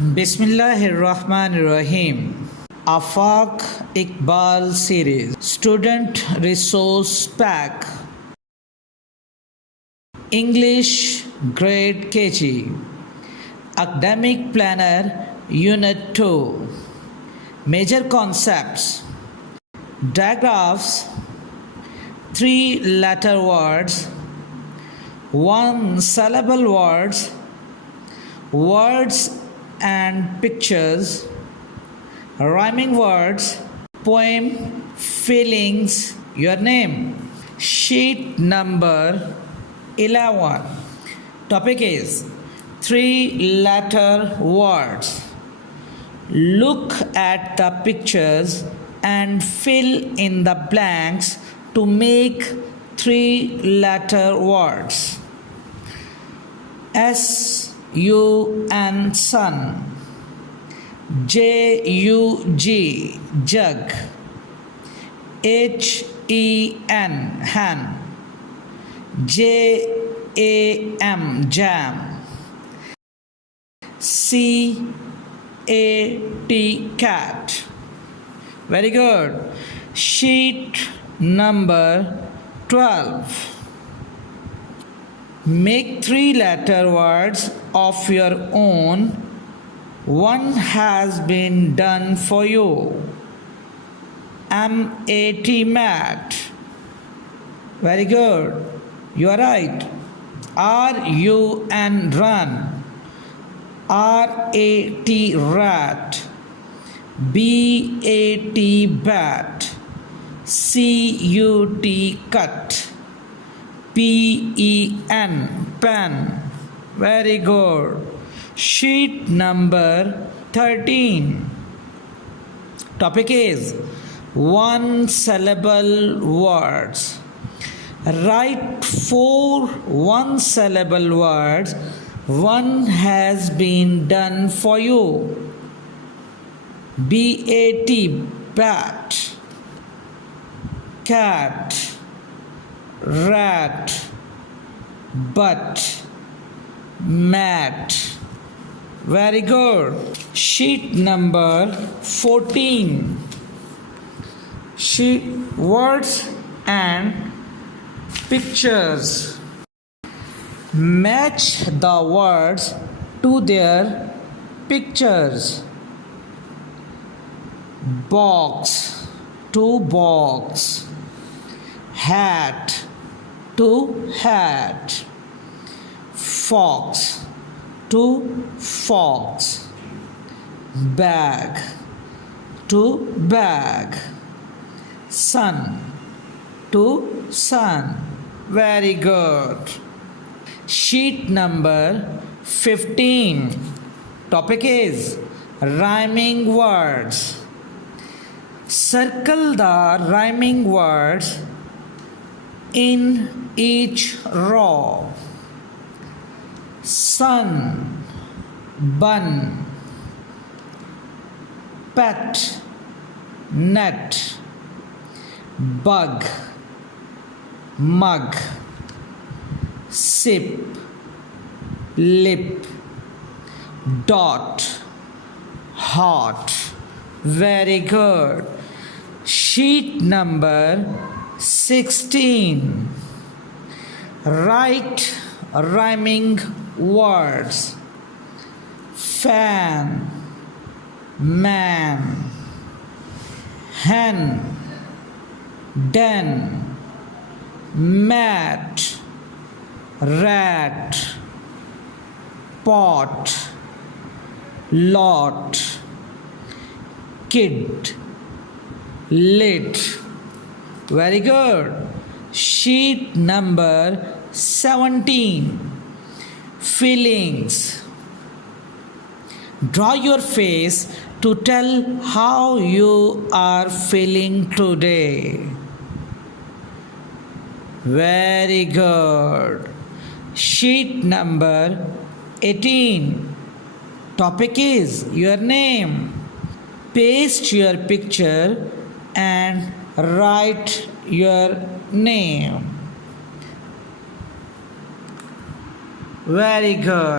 Bismillahirrahmanirrahim. AFAQ Iqbal series. Student Resource Pack. English Grade KG. Academic Planner Unit-02. Major Concepts. Diagraphs. 3-letter words. 1-syllable words. Words and pictures, rhyming words, poem, feelings, your name. Sheet number 11. Topic is 3-letter words. Look at the pictures and fill in the blanks to make 3-letter words. S-U-N sun, J-U-G jug, H-E-N hen, J-A-M jam, C-A-T cat. Very good. Sheet number 12. Make 3-letter words of your own. One has been done for you. M-A-T mat. Very good. You are right. R-U-N run. R-A-T rat. B-A-T bat. C-U-T cut. P-E-N pen. Very good. Sheet number 13. Topic is 1-syllable words. Write 4 1-syllable words. One has been done for you. B-A-T bat, cat, rat, butt, mat. Very good. Sheet number 14. Words and pictures. Match the words to their pictures. Box to box. Hat to hat. Fox to fox. Bag to bag. Sun to sun. Very good. Sheet number 15. Topic is rhyming words. Circle the rhyming words in each row. Sun, bun, pet, net, bug, mug, sip, lip, dot, hot. Very good. Sheet number 16. Write rhyming words. Fan, man, hen, den, mat, rat, pot, lot, kid, lit. Very good. Sheet number 17. Feelings. Draw your face to tell how you are feeling today. Very good. Sheet number 18. Topic is your name. Paste your picture and write your name. Very good.